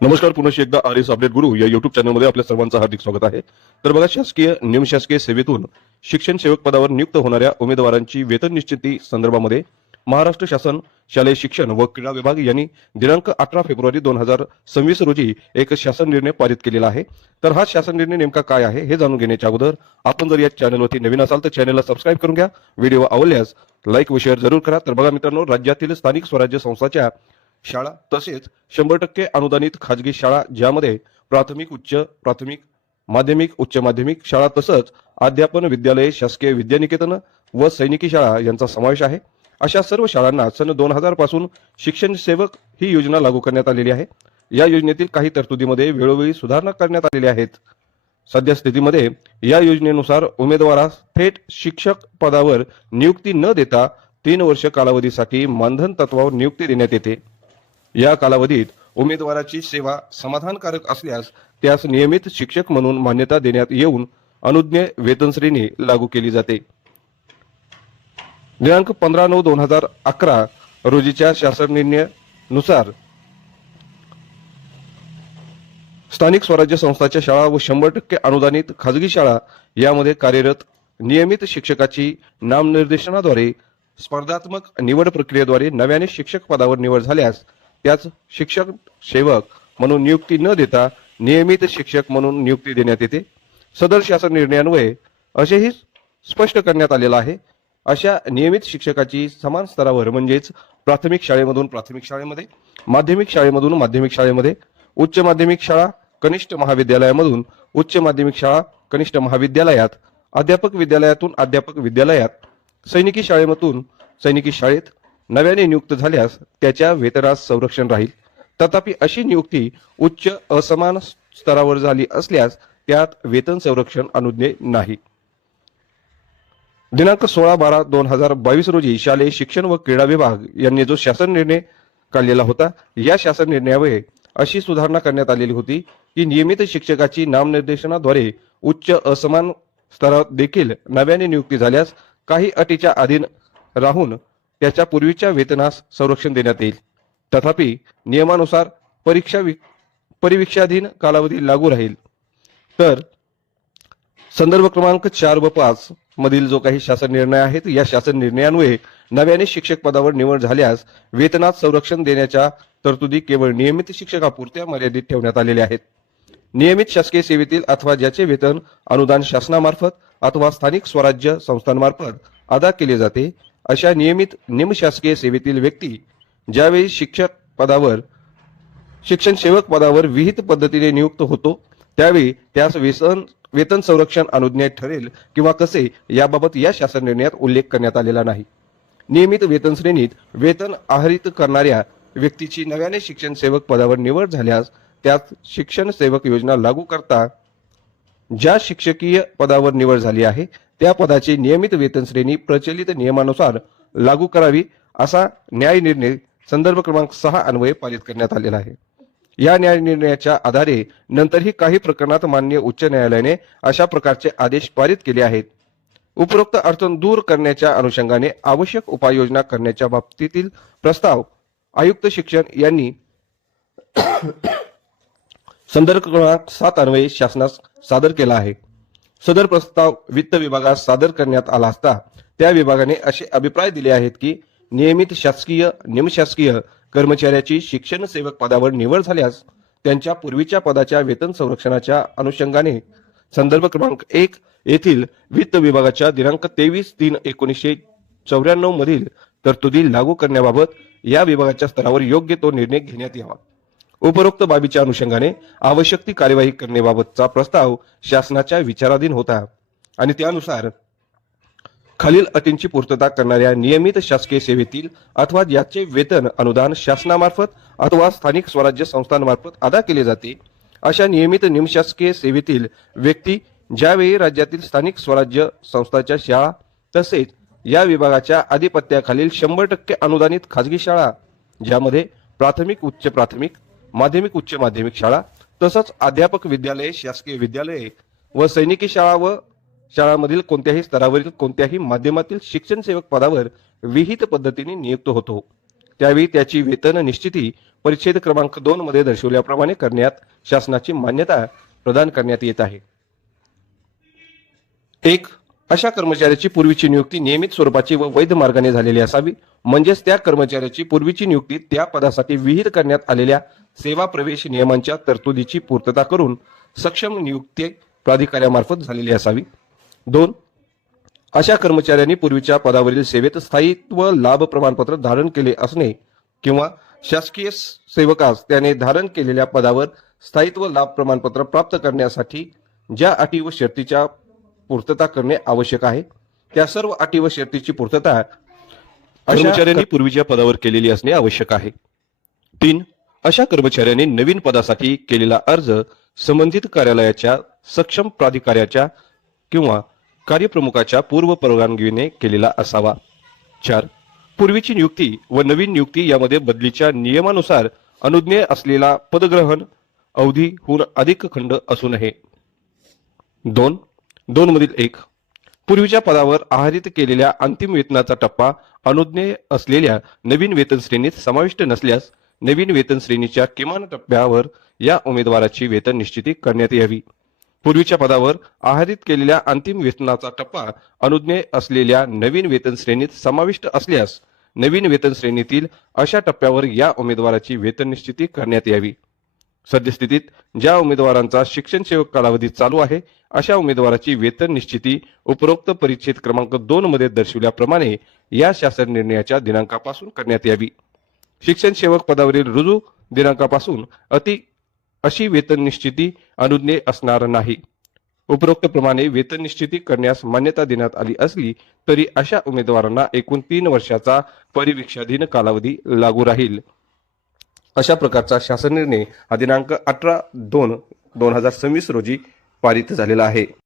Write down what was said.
नमस्कार. पुन्हा एकदा आरएस अपडेट गुरु या युट्यूब चॅनलमध्ये आपल्या सर्वांचं हार्दिक स्वागत आहे. तर बघा, शासकीय निमशासकीय सेवेतून शिक्षण सेवक पदावर नियुक्त होणाऱ्या उमेदवारांची वेतन निश्चिती संदर्भामध्ये महाराष्ट्र शासन शालेय शिक्षण व क्रीडा विभाग यांनी दिनांक 18 फेब्रुवारी 2026 रोजी एक शासन निर्णय पारित केलेला आहे. तर हा शासन निर्णय नेमका काय आहे हे जाणून घेण्याच्या अगोदर आपण जर या चॅनलवरती नवीन असाल तर चॅनलला सबस्क्राईब करून घ्या. व्हिडिओ आवडल्यास लाईक व शेअर जरूर करा. तर बघा मित्रांनो, राज्यातील स्थानिक स्वराज्य संस्थांच्या शाळा तसेच 100% अनुदानित खाजगी शाळा ज्यामध्ये प्राथमिक, उच्च प्राथमिक, माध्यमिक, उच्च माध्यमिक शाळा तसंच अध्यापन विद्यालये, शासकीय विद्यानिकेतन व सैनिकी शाळा यांचा समावेश आहे. अशा सर्व शाळांना सन 2000 पासून शिक्षण सेवक ही योजना लागू करण्यात आलेली आहे. या योजनेतील काही तरतुदीमध्ये वेळोवेळी सुधारणा करण्यात आलेल्या आहेत. सध्या स्थितीमध्ये या योजनेनुसार उमेदवारास थेट शिक्षक पदावर नियुक्ती न देता 3 वर्ष कालावधीसाठी मानधन तत्वावर नियुक्ती देण्यात येते. या कालावधीत उमेदवाराची सेवा समाधानकारक असल्यास त्यास नियमित शिक्षक म्हणून मान्यता देण्यात येऊन अनुज्ञेय वेतन श्रेणी लागू केली जाते. दिनांक 15/9/2011 रोजीच्या शासन निर्णयानुसार स्थानिक स्वराज्य संस्थांच्या शाळा व 100% अनुदानित खाजगी शाळा यामध्ये कार्यरत नियमित शिक्षकाची नामनिर्देशनाद्वारे स्पर्धात्मक निवड प्रक्रियेद्वारे नव्याने शिक्षक पदावर निवड झाल्यास त्याच शिक्षक सेवक म्हणून नियुक्ती न देता नियमित शिक्षक म्हणून नियुक्ती देण्यात येते. सदर शासन निर्णयान्वये असेही स्पष्ट करण्यात आलेलं आहे, अशा नियमित शिक्षकाची समान स्तरावर म्हणजेच प्राथमिक शाळेमधून प्राथमिक शाळेमध्ये, माध्यमिक शाळेमधून माध्यमिक शाळेमध्ये, उच्च माध्यमिक शाळा कनिष्ठ महाविद्यालयामधून उच्च माध्यमिक शाळा कनिष्ठ महाविद्यालयात, अध्यापक विद्यालयातून अध्यापक विद्यालयात, सैनिकी शाळेमधून सैनिकी शाळेत नव्याने नियुक्त झाल्यास त्याच्या वेतनास संरक्षण राहील. तथापि अशी नियुक्ती उच्च असमान स्तरावर झाली असल्यास त्यात वेतन संरक्षण अनुज्ञेय नाही. दिनांक 16/12/2022 रोजी शालेय शिक्षण व क्रीडा विभाग यांनी जो शासन निर्णय काढलेला होता, या शासन निर्णयामुळे अशी सुधारणा करण्यात आलेली होती की नियमित शिक्षकाची नामनिर्देशनाद्वारे उच्च असमान स्तरात देखील नव्याने नियुक्ती झाल्यास काही अटीच्या अधीन राहून त्याच्या पूर्वीच्या वेतनास संरक्षण देण्यात येईल. तथापि नियमानुसार परिवीक्षाधीन कालावधी लागू राहील. तर संदर्भ क्रमांक 4 व 5 मधील जो काही शासन निर्णय आहेत, या शासन निर्णयान्वये नव्याने शिक्षक पदावर निवड झाल्यास वेतनात संरक्षण देण्याच्या तरतुदी केवळ नियमित शिक्षकापुरत्या मर्यादित ठेवण्यात आलेल्या आहेत. नियमित शासकीय सेवेतील अथवा ज्याचे वेतन अनुदान शासनामार्फत अथवा स्थानिक स्वराज्य संस्थांमार्फत अदा केले जाते अशा नियमित निमशासकीय सेवेतील व्यक्ती ज्यावेळी शिक्षण सेवक पदावर विहित पद्धतीने नियुक्त होतो त्यावेळी त्यास वेतन संरक्षण अनुज्ञेय ठरेल किंवा कसे याबाबत या शासन निर्णयात उल्लेख करण्यात आलेला नाही. नियमित वेतन श्रेणीत वेतन आहरित करणाऱ्या व्यक्तीची नव्याने शिक्षण सेवक पदावर निवड झाल्यास त्यात शिक्षण सेवक योजना लागू करता ज्या शिक्षकीय पदावर निवड झाली आहे त्या पदाची नियमित वेतन श्रेणी प्रचलित नियमानुसार लागू करावी असा न्याय निर्णय संदर्भ क्रमांक 6 अन्वये पारित करण्यात आलेला आहे. या न्याय निर्णयाच्या आधारे नंतरही काही प्रकरणात माननीय उच्च न्यायालयाने अशा प्रकारचे आदेश पारित केले आहेत. उपरोक्त अडचण दूर करण्याच्या अनुषंगाने आवश्यक उपाययोजना करण्याच्या बाबतीतील प्रस्ताव आयुक्त शिक्षण यांनी संदर्भ क्रमांक 7 अन्वये शासनास सादर केला आहे. सदर प्रस्ताव वित्त विभागास सादर करण्यात आला असता त्या विभागाने असे अभिप्राय दिले आहेत की नियमित शासकीय निमशासकीय कर्मचाऱ्याची शिक्षण सेवक पदावर निवड झाल्यास त्यांच्या पूर्वीच्या पदाच्या वेतन संरक्षणाच्या अनुषंगाने संदर्भ क्रमांक 1 येथील वित्त विभागाच्या दिनांक 23/3/1994 मधील तरतुदी लागू करण्याबाबत या विभागाच्या स्तरावर योग्य तो निर्णय घेण्यात यावा. उपरोक्त बाबीच्या अनुषंगाने आवश्यक ती कार्यवाही करण्याबाबतचा प्रस्ताव शासनाच्या विचाराधीन होता आणि त्यानुसार खालील अटींची पूर्तता करणाऱ्या नियमित शासकीय सेवेतील अथवा ज्याचे वेतन अनुदान शासनामार्फत अथवा स्थानिक स्वराज्य संस्थांमार्फत अदा केले जाते अशा नियमित निमशासकीय सेवेतील व्यक्ती ज्यावेळी राज्यातील स्थानिक स्वराज्य संस्थांच्या शाळा तसेच या विभागाच्या आधिपत्याखालील 100% अनुदानित खाजगी शाळा ज्यामध्ये प्राथमिक, उच्च प्राथमिक, माध्यमिक, उच्च माध्यमिक शाळा तसंच अध्यापक विद्यालये, शासकीय विद्यालये व सैनिकी शाळा व शाळांमधील कोणत्याही स्तरावरील कोणत्याही माध्यमातील शिक्षण सेवक पदावर विहित पद्धतीने नियुक्त होतो त्यावेळी त्याची वेतन निश्चिती परिच्छेद क्रमांक 2 मध्ये दर्शवल्याप्रमाणे करण्यात शासनाची मान्यता प्रदान करण्यात येत आहे. 1. अशा कर्मचाऱ्याची पूर्वीची नियुक्ती नियमित स्वरूपाची व वैध मार्गाने झालेली असावी, म्हणजेच त्या कर्मचाऱ्याची पूर्वीची नियुक्ती त्या पदासाठी विहित करण्यात आलेल्या सेवा प्रवेश नियमांच्या तरतुदीची पूर्तता करून सक्षम नियुक्ती प्राधिकाऱ्यामार्फत झालेली असावी. 2. अशा कर्मचाऱ्यांनी पूर्वीच्या पदावरील सेवेत स्थायित्व लाभ प्रमाणपत्र धारण केले असणे किंवा शासकीय सेवकास त्याने धारण केलेल्या पदावर स्थायित्व लाभ प्रमाणपत्र प्राप्त करण्यासाठी ज्या अटी व शर्तीच्या पूर्तता करणे आवश्यक आहे, त्या सर्व अटी व शर्तीची पूर्तता कर्मचाऱ्यांनी पूर्वीच्या पदावर केलेली असणे आवश्यक आहे. 3. अशा कर्मचाऱ्यांनी नवीन पदासाठी केलेला अर्ज संबंधित कार्यालयाच्या सक्षम प्राधिकाऱ्याच्या किंवा कार्यप्रमुखाच्या पूर्व परवानगीने केलेला असावा. 4. पूर्वीची नियुक्ती व नवीन नियुक्ती यामध्ये बदलीच्या नियमानुसार अनुज्ञेय असलेला पदग्रहण अवधीहून अधिक खंड असू नये. 2 मधील 1. पूर्वीच्या पदावर आहारित केलेल्या अंतिम वेतनाचा टप्पा अनुज्ञेय असलेल्या नवीन वेतन श्रेणीत समाविष्ट नसल्यास नवीन वेतन श्रेणीच्या किमान टप्प्यावर या उमेदवाराची वेतन निश्चिती करण्यात यावी. पूर्वीच्या पदावर आहारित केलेल्या अंतिम वेतनाचा टप्पा अनुज्ञेय असलेल्या नवीन वेतन श्रेणीत समाविष्ट असल्यास नवीन वेतन श्रेणीतील अशा टप्प्यावर या उमेदवाराची वेतन निश्चिती करण्यात यावी. सद्यस्थितीत ज्या उमेदवारांचा शिक्षण सेवक कालावधी चालू आहे अशा उमेदवाराची वेतन निश्चिती उपरोक्त परिच्छेद क्रमांक 2 मध्ये दर्शवल्याप्रमाणे या शासन निर्णयाच्या दिनांकापासून करण्यात यावी. शिक्षण सेवक पदावरील रुजू दिनांकापासून अशी वेतन निश्चिती अनुज्ञेय असणार नाही. उपरोक्त प्रमाणे वेतन निश्चिती करण्यास मान्यता देण्यात आली असली तरी अशा उमेदवारांना एकूण 3 वर्षाचा परिवीक्षाधीन कालावधी लागू राहील. अशा प्रकारचा शासन निर्णय हा दिनांक 18/2/2026 रोजी पारित झालेला आहे.